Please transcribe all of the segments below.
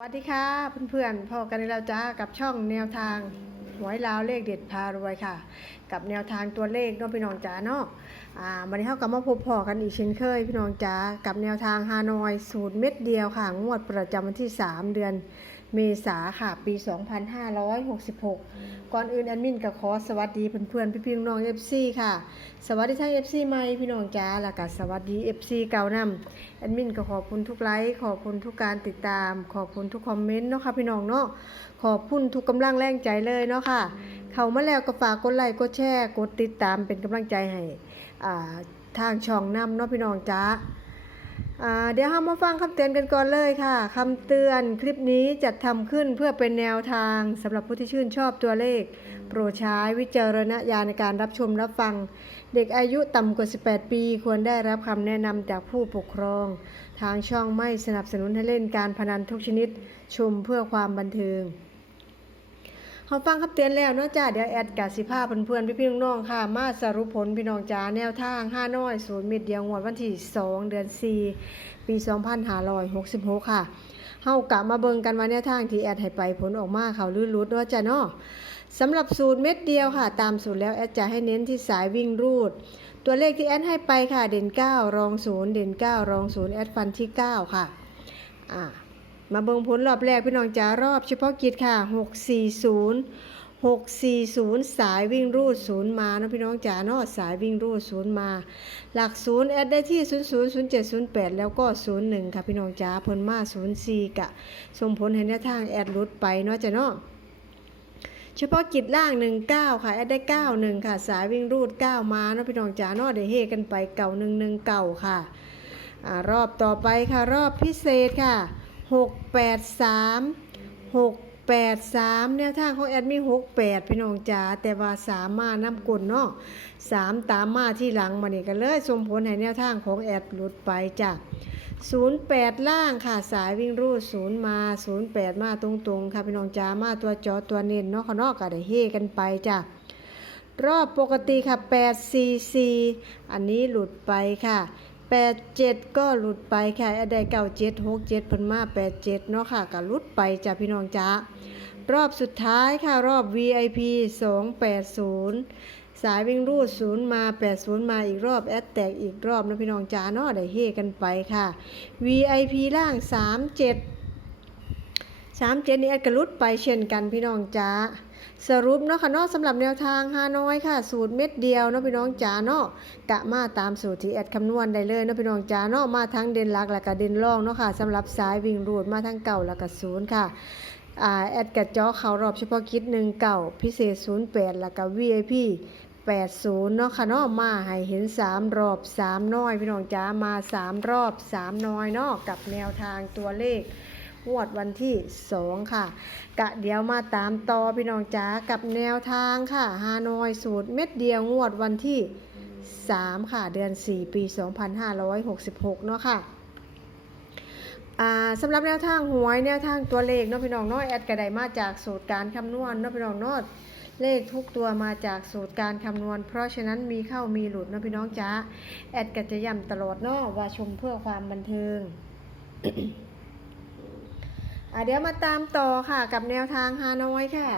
สวัสดีค่ะเพื่อนๆพอกันแล้วจ้ากับช่องแนวทางหวยลาวเลขเด็ดพารวยค่ะ กับแนวทางตัวเลขน้องพี่น้องจ๋าเนาะอ่าวันนี้เขากับมาพบพอกันอีกเช่นเคย พี่น้องจ๋ากับแนวทางฮานอยสูตรเม็ดเดียวค่ะ งวดประจำวันที่ 3 เดือน เมษาค่ะ ปี 2566 ก่อนอื่นแอดมินก็ขอสวัสดีเพื่อนๆ พี่ๆน้องๆ FC ค่ะ สวัสดีทั้ง FC ใหม่พี่น้องจ๋าแล้วก็สวัสดี FC เก่านำแอดมินก็ขอบคุณทุกไลค์ขอบคุณทุกการติดตาม ขอบคุณทุกคอมเมนต์เนาะค่ะพี่น้องเนาะขอบคุณทุกกำลังแรงใจเลยเนาะค่ะ เข้ามาแล้วก็ฝากกดไลค์กดแชร์กดติดตามเป็นกำลังใจให้ทางช่องนำเนาะพี่น้องจ้า เดี๋ยวเรามาฟังคำเตือนกันก่อนเลยค่ะคำเตือนคลิปนี้จัดทำขึ้นเพื่อเป็นแนวทางสำหรับผู้ที่ชื่นชอบตัวเลข โปรดใช้วิจารณญาณในการรับชมรับฟัง เด็กอายุต่ำกว่า 18 ปี ควรได้รับคำแนะนำจากผู้ปกครอง ทางช่องไม่สนับสนุนให้เล่นการพนันทุกชนิด ชมเพื่อความบันเทิง เราฟังคำเตือนแล้วเนาะจ้าเดี๋ยวแอดกาสิภาเพื่อนๆพี่ๆน้องๆค่ะ มาสรุปผลพี่น้องจ้าแนวทาง5น้อยศูนย์เม็ดเดียวงวดวันที่ 2 เดือน 4 ปี 2566 ค่ะเฮากะมาเบิ่งกันว่าแนวทางที่แอดให้ไปผลออกมาเขาลื่นรุดเนาะจ้าเนาะสำหรับสูตรเม็ดเดียวค่ะ ตามสูตรแล้วแอดจะให้เน้นที่สายวิ่งรูด ตัวเลขที่แอดให้ไปค่ะ เด่น 9 รอง 0 เด่น 9 รอง 0 แอดฟันที่ 9 ค่ะอ่า มาเบิ่งผลรอบแรกพี่น้องจ๋ารอบเฉพาะกิจค่ะ 640 640 สายวิ่งรูด0มานะพี่น้องจ๋าเนาะสายวิ่งรูด0มา หลัก0แอดได้ที่ 00 07 08 แล้วก็ 01 ค่ะพี่น้องจ๋าเพิ่นมา04กะส่งผลให้แนวทางแอดรุดไปเนาะจ้ะเนาะเฉพาะกิจล่าง 19 ค่ะแอดได้ 91 ค่ะ สายวิ่งรูด 9 มาเนาะพี่น้องจ๋าเนาะได้เฮกันไปเก่า1 1เก่าค่ะอรอบต่อไปค่ะรอบพิเศษค่ะ 683 683แนวทางของแอดมี68 พี่น้องจ๋าแต่ว่าสามมานำกลเนาะ3ตามมาที่หลังมานี่กันเลยสมผลให้แนวทางของแอดหลุดไปจ้ะ08 ล่างค่ะสายวิ่งรูด0มา 08 มาตรงๆ ค่ะพี่น้องจ้ามาตัวจอตัวเน้นเนาะค่ะเนาะก็ได้เฮกันไปจ้ะรอบปกติค่ะ844อันนี้หลุดไปค่ะ 87ก็หลุดไปค่ะอันใดเก่า7 6 7เพิ่นมา87เนาะค่ะก็หลุดไปจ้ะพี่น้องจ้ารอบสุดท้ายค่ะรอบ VIP 280 สายวิ่งรูดศูนย์มา 80 มาอีกรอบแอดแตกอีกรอบนะพี่น้องจ้าเนาะได้เฮกันไปค่ะ VIP ล่าง 37 37นี่แอกระลุดไปเช่นกันพี่น้องจ้าสรุปเนาะค่ะเนาะสำหรับแนวทางฮานอยค่ะ สูตรเม็ดเดียวเนาะพี่น้องจ้าเนาะกะมาตามสูตรที่แอดคำนวณได้เลยเนาะพี่น้องจ้าเนาะมาทั้งเด่นหลักและก็เด่นรองเนาะค่ะสำหรับสายวิ่งรูดมาทั้งเก่าและก็ศูนย์ค่ะอ่าแอดกระจอเขารอบเฉพาะกิจหนึ่งเก่าพิเศษ08แล้วก็ VIP 80เนาะค่ะเนาะมาให้เห็น 3 รอบ 3 น้อย พี่น้องจ้ามา 3 รอบ 3 น้อยเนาะกับแนวทางตัวเลข งวดวันที่ 2 ค่ะ กะเดี๋ยวมาตามต่อพี่น้องจ๋ากับแนวทางค่ะฮานอยสูตรเม็ดเดียวงวดวันที่ 3 ค่ะ เดือน 4 ปี 2566 เนาะค่ะสำหรับแนวทางหวยแนวทางตัวเลขเนาะพี่น้องเนาะแอดกระไดมาจากสูตรการคำนวณเนาะพี่น้องเนาะเลขทุกตัวมาจากสูตรการคำนวณ เพราะฉะนั้นมีเข้ามีหลุดเนาะพี่น้องจ๋าแอดก็จะย้ำตลอดเนาะว่าชมเพื่อความบันเทิง เดี๋ยวมาตามต่อค่ะกับแนวทางฮานอยค่ะ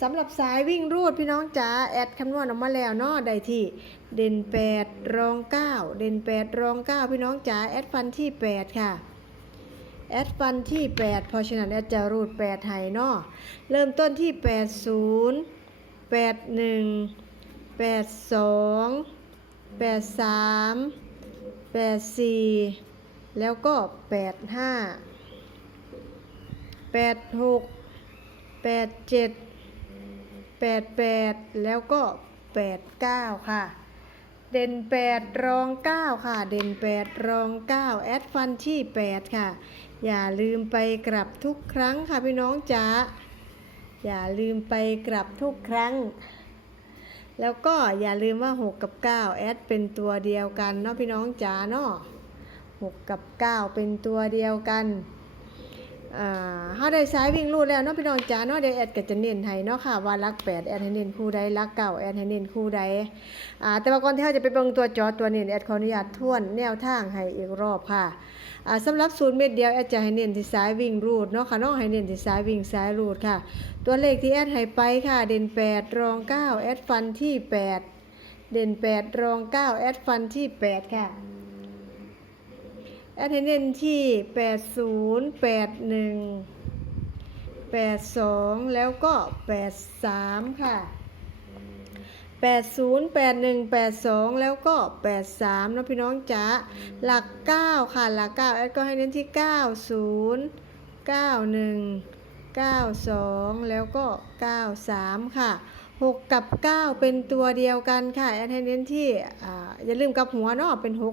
สำหรับสายวิ่งรูดพี่น้องจ๋าแอดคำนวณออกมาแล้วเนาะได้ที่ เด่น 8 รอง 9 เด่น 8 รอง 9 พี่น้องจ๋าแอดฟันที่ 8 ค่ะ แอดฟันที่ 8 เพราะฉะนั้นแอดจะรูด8ให้เนาะเริ่มต้นที่ 80 81 82 83 84 แล้วก็ 85 แปดหกแปดเจ็ดแปดแปดแล้วก็แปดเก้าค่ะ เด่นแปดรองเก้าค่ะ เด่นแปดรองเก้าแอดฟันที่แปดค่ะ อย่าลืมไปกลับทุกครั้งค่ะพี่น้องจ๋าอย่าลืมไปกลับทุกครั้ง แล้วก็อย่าลืมว่า 6 กับ 9 แอดเป็นตัวเดียวกันเนาะพี่น้องจ๋าเนาะ6 กับ 9 เป็นตัวเดียวกัน อ่าเฮาได้สายวิ่งรูดแล้วเนาะพี่น้องจ๋าเนาะเดี๋ยวแอดก็จะเน้นให้เนาะค่ะว่ารักแปดแอดให้เน้นคู่ใดรักเก้าแอดให้เน้นคู่ใดอ่าแต่ว่าก่อนที่เฮาจะไปเบิ่งตัวจอตัวนี้แอดขออนุญาตทวนแนวทางให้อีกรอบค่ะอ่าสำหรับศูนย์เม็ดเดียวแอดจะให้เน้นที่สายวิ่งรูดเนาะค่ะเนาะให้เน้นที่สายวิ่งสายรูดค่ะ ตัวเลขที่แอดให้ไปค่ะเด่น8รอง9แอดฟันที่8เด่น8รอง9แอดฟันที่8ค่ะ แอดให้เนนที่ 80 81 82 แล้วก็ 83 ค่ะ 80 81 82 แล้วก็ 83นะพี่น้องจ๋าหลัก 9 ค่ะ หลัก 9 แอดก็ให้เน้นที่ 90 91 92 แล้วก็ 93 ค่ะ 6 กับ 9 เป็นตัวเดียวกันค่ะ แอดให้เน้นที่อ่าอย่าลืมกับหัวเนาะเป็น 60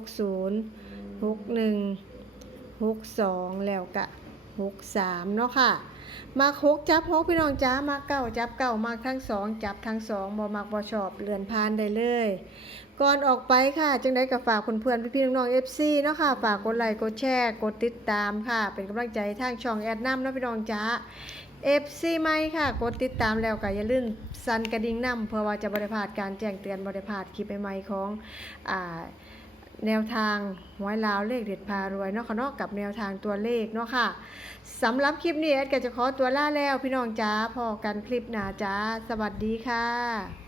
61 62แล้วก็63เนาะค่ะ มาคกจับหกพี่น้องจ้ามาเก้าจับเก้ามาทั้งสองจับทั้งสองบ่มักบ่ชอบเลื่อนผ่านได้เลย ก่อนออกไปค่ะ จังได้กับฝากเพื่อนๆพี่ๆน้องๆ FC เนาะค่ะ ฝากกดไลค์กดแชร์ กดติดตามค่ะ เป็นกำลังใจให้ทางช่องแอดน้ำนะพี่น้องจ้า FC ไหมค่ะ กดติดตามแล้วก็อย่าลืมสั่นกระดิ่งนำเพื่อว่าจะบริพาดการแจ้งเตือนบริพาดคลิปใหม่ๆของอ่า แนวทางหวยลาวเลขเด็ดพารวยเนาะค่ะเนาะกับแนวทางตัวเลขเนาะค่ะสำหรับคลิปนี้แอดก็จะขอตัวลาแล้วพี่น้องจ้าพอกันคลิปหน้าจ้า สวัสดีค่ะ